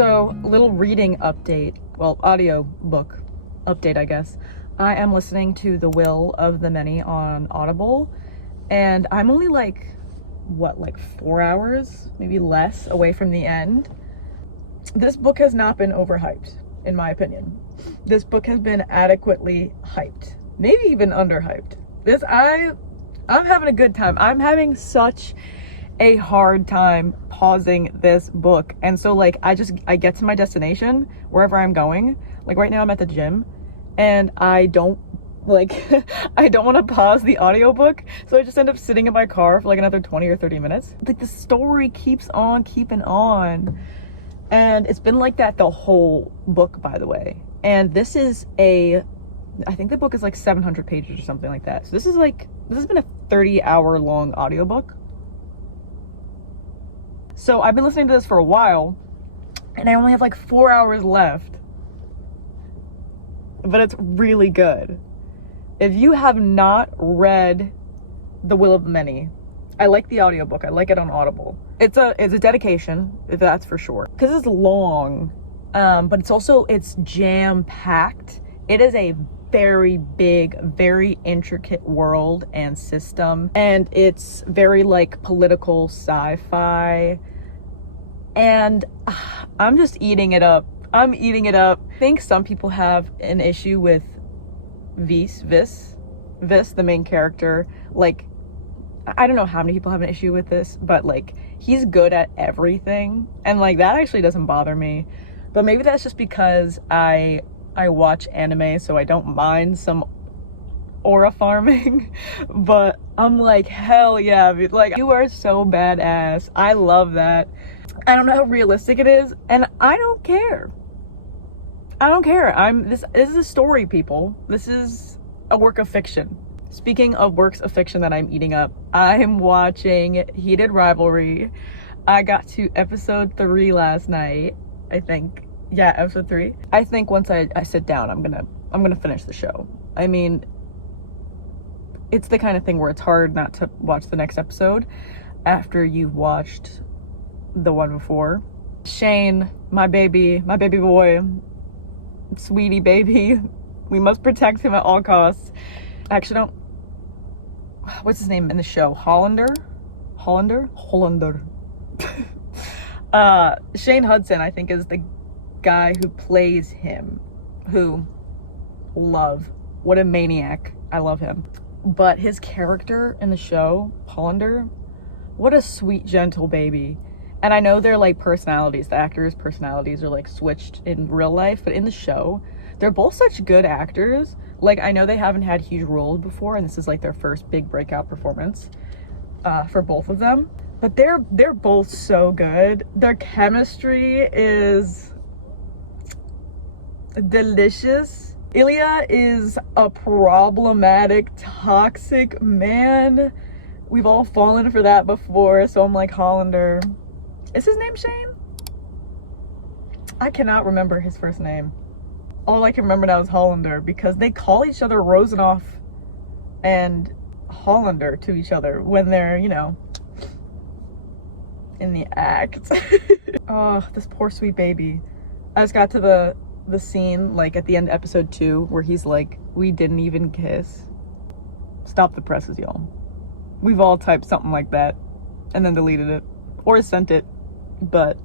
So, little reading update, well, audio book update, I guess. I am listening to The Will of the Many on Audible, and I'm only like 4 hours, maybe less, away from the end. This book has not been overhyped, in my opinion. This book has been adequately hyped, maybe even underhyped. I'm having a good time. I'm having such a hard time pausing this book, and so like I get to my destination wherever I'm going. Like right now I'm at the gym, and I don't I don't want to pause the audiobook, so I just end up sitting in my car for like another 20 or 30 minutes. Like the story keeps on keeping on, and it's been like that the whole book, by the way. And this is I think the book is like 700 pages or something like that. So this has been a 30-hour long audiobook. So I've been listening to this for a while, and I only have like 4 hours left, but it's really good. If you have not read The Will of the Many, I like the audiobook. I like it on Audible. It's a dedication, that's for sure, because it's long, but it's jam-packed. It is a very big, very intricate world and system, and it's very like political sci-fi, and I'm just eating it up. I'm eating it up. I think some people have an issue with Vis, the main character. Like, I don't know how many people have an issue with this, but like he's good at everything, and like that actually doesn't bother me. But maybe that's just because I watch anime, so I don't mind some aura farming. But I'm like, hell yeah, like you are so badass. I love that. I don't know how realistic it is, and I don't care. This is a story, people. This is a work of fiction. Speaking of works of fiction that I'm eating up, I'm watching Heated Rivalry. I got to episode 3 last night, I think. Yeah, episode 3. I think once I sit down, I'm gonna finish the show. I mean, it's the kind of thing where it's hard not to watch the next episode after you've watched the one before. Shane, my baby boy, sweetie baby, we must protect him at all costs. I actually don't, what's his name in the show? Hollander. Shane Hudson, I think, is the guy who plays him, what a maniac. I love him. But his character in the show, Hollander, what a sweet, gentle baby. And I know they're like personalities, the actors' personalities are like switched in real life, but in the show, they're both such good actors. Like, I know they haven't had huge roles before, and this is like their first big breakout performance for both of them. But they're both so good. Their chemistry is delicious. Ilya is a problematic, toxic man. We've all fallen for that before, so I'm like, Hollander. Is his name Shane? I cannot remember his first name. All I can remember now is Hollander, because they call each other Rosenoff and Hollander to each other when they're, you know, in the act. Oh, this poor sweet baby. I just got to the scene, like, at the end of episode 2, where he's like, we didn't even kiss. Stop the presses, y'all. We've all typed something like that and then deleted it or sent it, but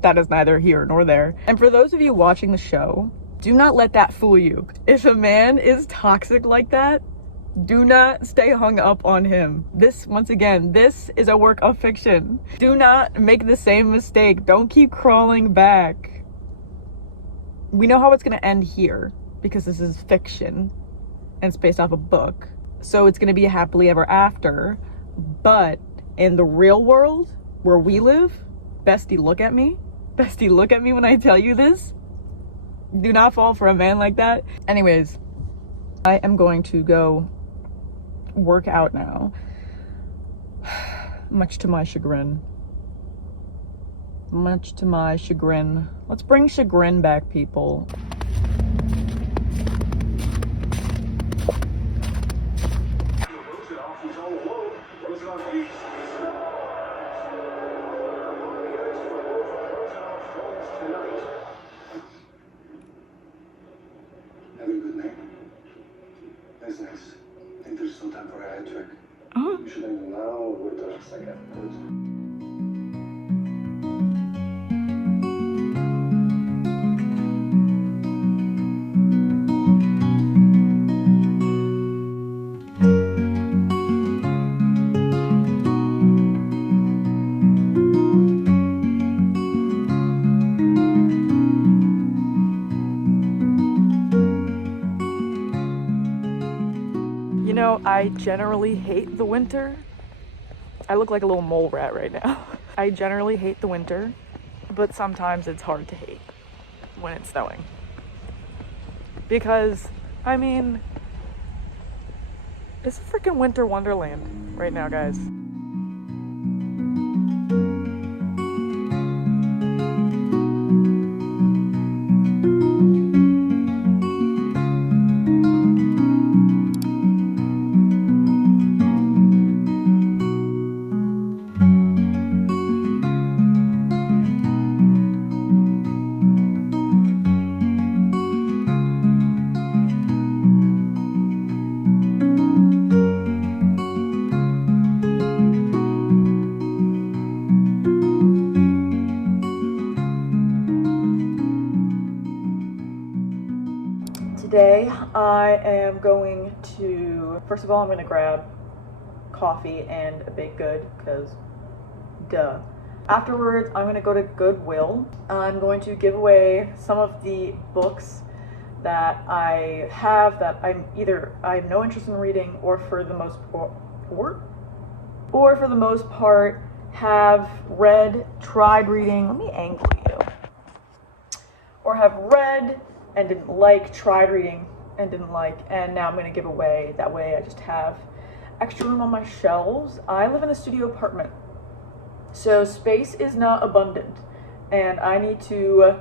that is neither here nor there. And for those of you watching the show, do not let that fool you. If a man is toxic like that, do not stay hung up on him. Once again, this is a work of fiction. Do not make the same mistake. Don't keep crawling back. We know how it's gonna end here, because this is fiction and it's based off a book. So it's gonna be a happily ever after. But in the real world, where we live, bestie, look at me. Bestie, look at me when I tell you this. Do not fall for a man like that. Anyways, I am going to go work out now. Much to my chagrin. Much to my chagrin. Let's bring chagrin back, people. You know, I generally hate the winter. I look like a little mole rat right now. I generally hate the winter, but sometimes it's hard to hate when it's snowing. Because, I mean, it's a freaking winter wonderland right now, guys. Today I am going to, first of all, I'm going to grab coffee and a baked good because duh. Afterwards, I'm going to go to Goodwill. I'm going to give away some of the books that I have that I have no interest in reading, or for the most part have read, tried reading. Let me angle you. Or have read and didn't like, tried reading and didn't like, and now I'm going to give away. That way I just have extra room on my shelves. I live in a studio apartment, so space is not abundant, and I need to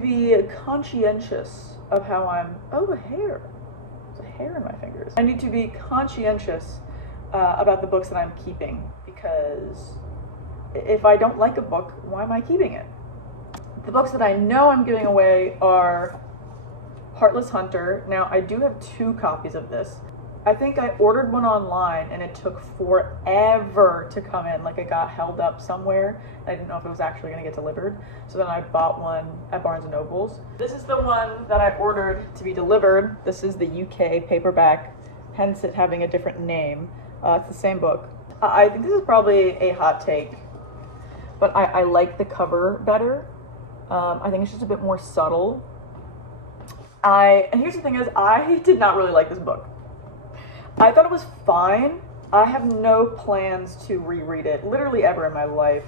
be conscientious of how I'm, oh, a hair. There's a hair in my fingers. I need to be conscientious about the books that I'm keeping, because if I don't like a book, why am I keeping it? The books that I know I'm giving away are Heartless Hunter. Now, I do have 2 copies of this. I think I ordered one online and it took forever to come in. Like, it got held up somewhere. I didn't know if it was actually going to get delivered. So then I bought one at Barnes & Noble's. This is the one that I ordered to be delivered. This is the UK paperback, hence it having a different name. It's the same book. I think this is probably a hot take, but I like the cover better. I think it's just a bit more subtle. And here's the thing is, I did not really like this book. I thought it was fine. I have no plans to reread it, literally ever in my life.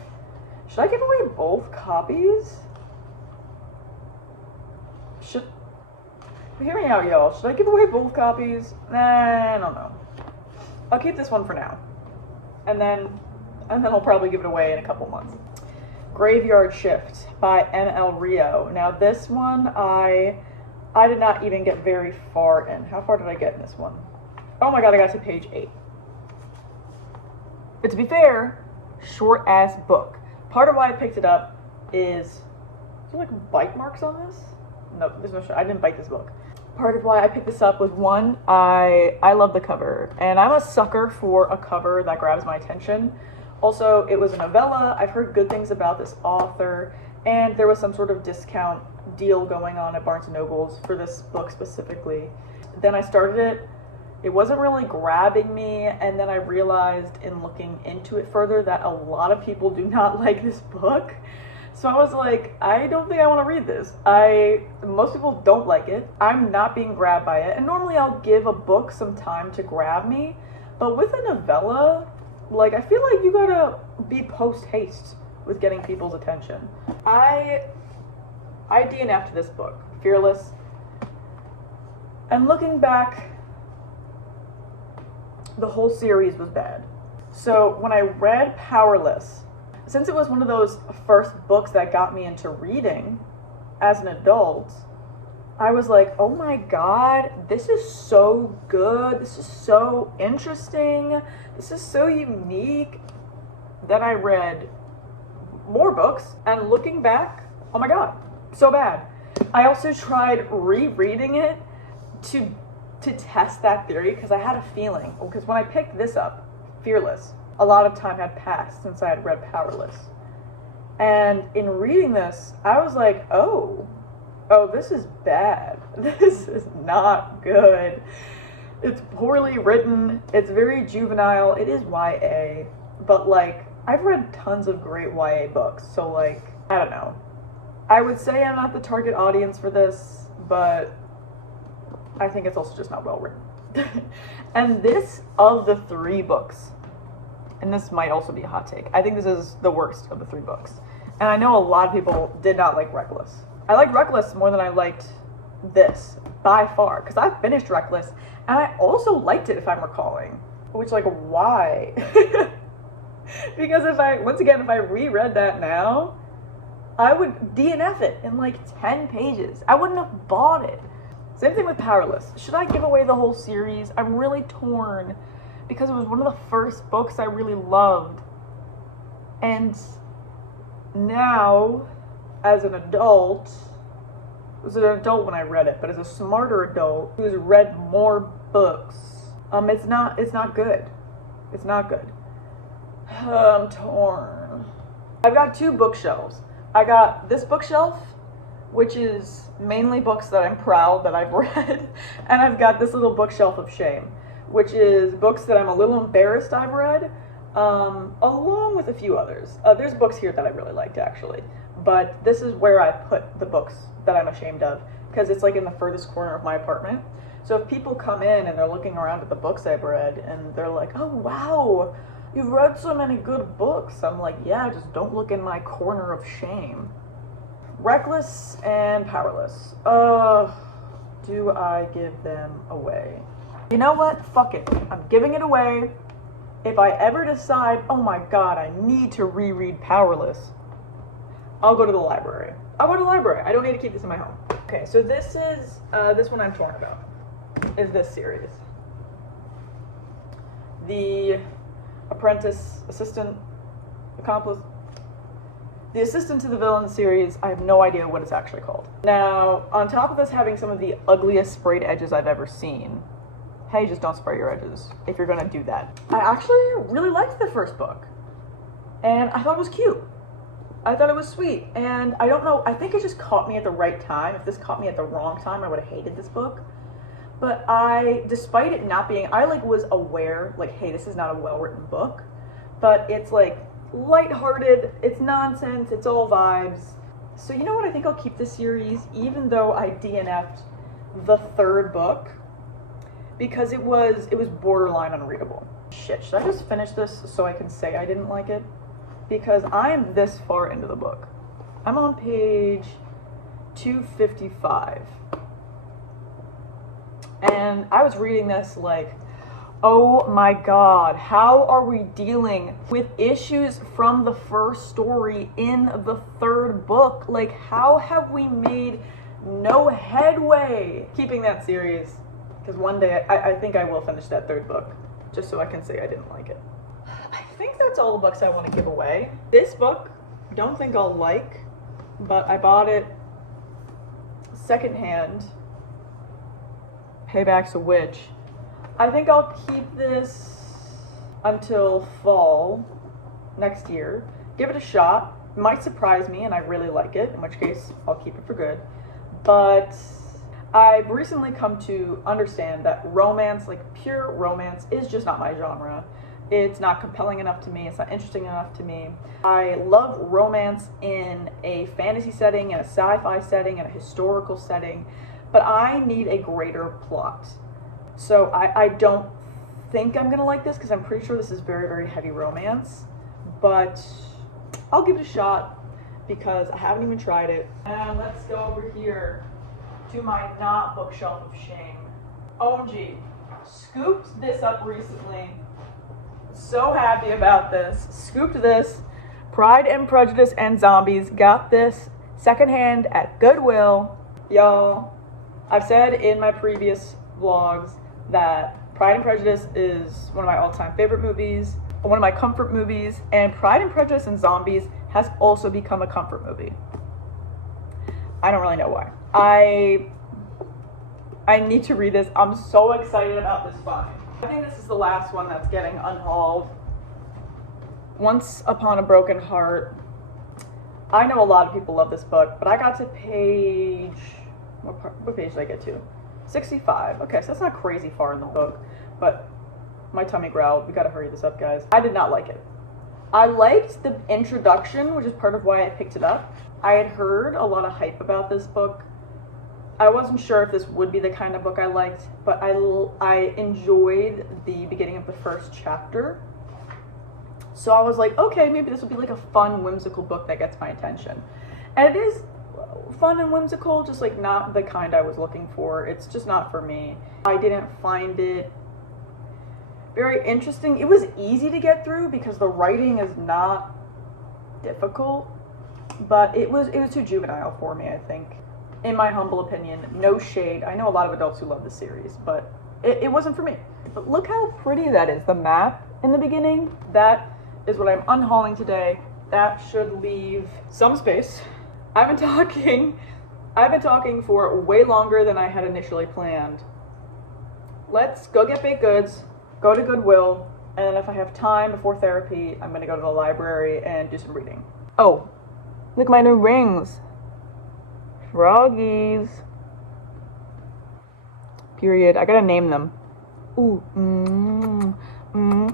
Should I give away both copies? Hear me out, y'all. Should I give away both copies? Nah, I don't know. I'll keep this one for now. And then I'll probably give it away in a couple months. Graveyard Shift by M.L. Rio. Now this one, I did not even get very far in. How far did I get in this one? Oh my god, I got to page 8. But to be fair, short ass book. Part of why I picked it up is there like bite marks on this? No, there's no, I didn't bite this book. Part of why I picked this up was, one, I love the cover, and I'm a sucker for a cover that grabs my attention. Also, it was a novella. I've heard good things about this author, and there was some sort of discount deal going on at Barnes & Noble's for this book specifically. Then I started it. It wasn't really grabbing me, and then I realized in looking into it further that a lot of people do not like this book. So I was like, I don't think I want to read this. Most people don't like it. I'm not being grabbed by it. And normally I'll give a book some time to grab me, but with a novella, like, I feel like you gotta be post-haste with getting people's attention. I DNF'd this book, Fearless. And looking back, the whole series was bad. So when I read Powerless, since it was one of those first books that got me into reading as an adult, I was like, oh my god, this is so good, this is so interesting, this is so unique. Then I read more books, and looking back, oh my god, so bad. I also tried rereading it to to test that theory because I had a feeling, because when I picked this up, Fearless, a lot of time had passed since I had read Powerless. And in reading this, I was like, oh, this is bad. This is not good. It's poorly written. It's very juvenile. It is YA. But, like, I've read tons of great YA books. So, like, I don't know. I would say I'm not the target audience for this, but I think it's also just not well written. And this, of the 3 books, and this might also be a hot take, I think this is the worst of the 3 books. And I know a lot of people did not like Reckless. I liked Reckless more than I liked this, by far, because I finished Reckless, and I also liked it, if I'm recalling. Which, like, why? Because if I reread that now, I would DNF it in like 10 pages. I wouldn't have bought it. Same thing with Powerless. Should I give away the whole series? I'm really torn because it was one of the first books I really loved. And now, as an adult, I was an adult when I read it, but as a smarter adult who's read more books, it's not good. It's not good. I'm torn. I've got 2 bookshelves. I got this bookshelf, which is mainly books that I'm proud that I've read, and I've got this little bookshelf of shame, which is books that I'm a little embarrassed I've read, along with a few others. There's books here that I really liked, actually, but this is where I put the books that I'm ashamed of, because it's like in the furthest corner of my apartment. So if people come in and they're looking around at the books I've read, and they're like, oh wow, you've read so many good books. I'm like, yeah, just don't look in my corner of shame. Reckless and Powerless. Do I give them away? You know what? Fuck it. I'm giving it away. If I ever decide, oh my god, I need to reread Powerless, I'll go to the library. I'll go to the library. I don't need to keep this in my home. Okay, so this is, this one I'm torn about, is this series. The apprentice, assistant, accomplice, the assistant to the villain series, I have no idea what it's actually called. Now, on top of this having some of the ugliest sprayed edges I've ever seen, hey, just don't spray your edges if you're gonna do that. I actually really liked the first book, and I thought it was cute. I thought it was sweet, and I don't know, I think it just caught me at the right time. If this caught me at the wrong time, I would have hated this book. But despite it not being, I like was aware, like, hey, this is not a well-written book, but it's like lighthearted, it's nonsense, it's all vibes. So you know what, I think I'll keep this series, even though I DNF'd the 3rd book, because it was borderline unreadable. Shit, should I just finish this so I can say I didn't like it? Because I am this far into the book. I'm on page 255. And I was reading this like, oh my god, how are we dealing with issues from the first story in the 3rd book? Like, how have we made no headway keeping that series? Because one day, I think I will finish that 3rd book, just so I can say I didn't like it. I think that's all the books I want to give away. This book, don't think I'll like, but I bought it secondhand. Payback's a Witch. I think I'll keep this until fall next year. Give it a shot. It might surprise me and I really like it, in which case I'll keep it for good. But I've recently come to understand that romance, like pure romance, is just not my genre. It's not compelling enough to me. It's not interesting enough to me. I love romance in a fantasy setting, in a sci-fi setting, in a historical setting, but I need a greater plot. So I don't think I'm gonna like this because I'm pretty sure this is very, very heavy romance, but I'll give it a shot because I haven't even tried it. And let's go over here to my not bookshelf of shame. OMG, scooped this up recently. So happy about this. Scooped this. Pride and Prejudice and Zombies. Got this secondhand at Goodwill. Y'all, I've said in my previous vlogs that Pride and Prejudice is one of my all-time favorite movies, one of my comfort movies, and Pride and Prejudice and Zombies has also become a comfort movie. I don't really know why. I I need to read this. I'm so excited about this find. I think this is the last one that's getting unhauled. Once Upon a Broken Heart. I know a lot of people love this book, but I got to page, what page did I get to? 65. Okay, so that's not crazy far in the book, but my tummy growled. We gotta hurry this up, guys. I did not like it. I liked the introduction, which is part of why I picked it up. I had heard a lot of hype about this book. I wasn't sure if this would be the kind of book I liked, but I enjoyed the beginning of the first chapter. So I was like, okay, maybe this will be like a fun, whimsical book that gets my attention. And it is fun and whimsical, just like not the kind I was looking for. It's just not for me. I didn't find it very interesting. It was easy to get through because the writing is not difficult, but it was too juvenile for me, I think. In my humble opinion, no shade. I know a lot of adults who love this series, but it wasn't for me. But look how pretty that is. The map in the beginning, that is what I'm unhauling today. That should leave some space. I've been talking for way longer than I had initially planned. Let's go get baked goods, go to Goodwill, and if I have time before therapy, I'm gonna go to the library and do some reading. Oh, look at my new rings. Froggies. Period. I gotta name them. Ooh,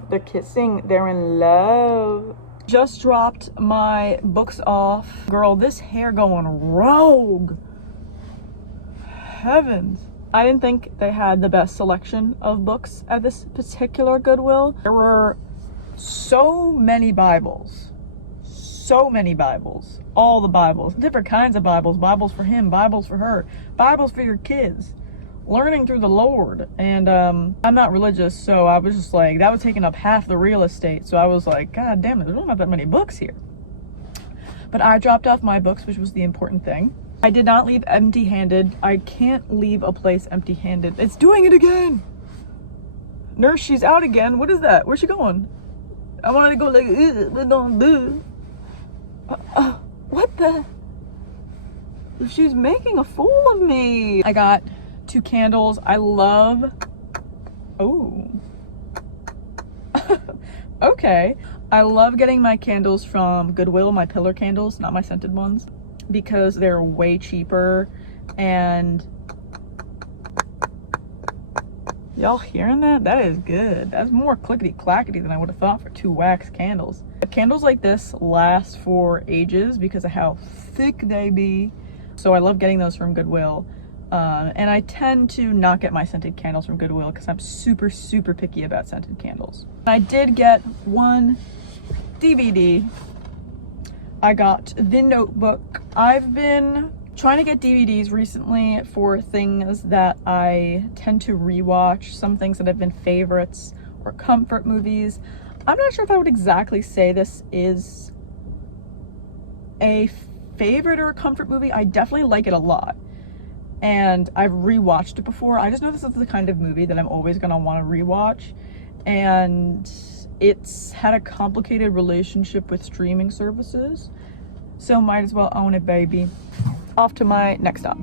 they're kissing. They're in love. Just dropped my books off. Girl, this hair going rogue. Heavens. I didn't think they had the best selection of books at this particular Goodwill. There were so many Bibles. So many Bibles. All the Bibles. Different kinds of Bibles. Bibles for him, Bibles for her, Bibles for your kids. Learning through the Lord. And I'm not religious, so I was just like, that was taking up half the real estate. So I was like, God damn it, there's not that many books here. But I dropped off my books, which was the important thing. I did not leave empty-handed. I can't leave a place empty-handed. It's doing it again. Nurse, she's out again. What is that? Where's she going? I wanted to go like, what don't do? What the? She's making a fool of me. I got 2 candles. I love, oh, okay. I love getting my candles from Goodwill, my pillar candles, not my scented ones, because they're way cheaper. And y'all hearing that? That is good. That's more clickety-clackety than I would have thought for 2 wax candles. Candles like this last for ages because of how thick they be. So I love getting those from Goodwill. And I tend to not get my scented candles from Goodwill because I'm super, super picky about scented candles. I did get 1 DVD. I got The Notebook. I've been trying to get DVDs recently for things that I tend to rewatch, some things that have been favorites or comfort movies. I'm not sure if I would exactly say this is a favorite or a comfort movie. I definitely like it a lot. And I've rewatched it before. I just know this is the kind of movie that I'm always gonna want to rewatch. And it's had a complicated relationship with streaming services. So might as well own it, baby. Off to my next stop.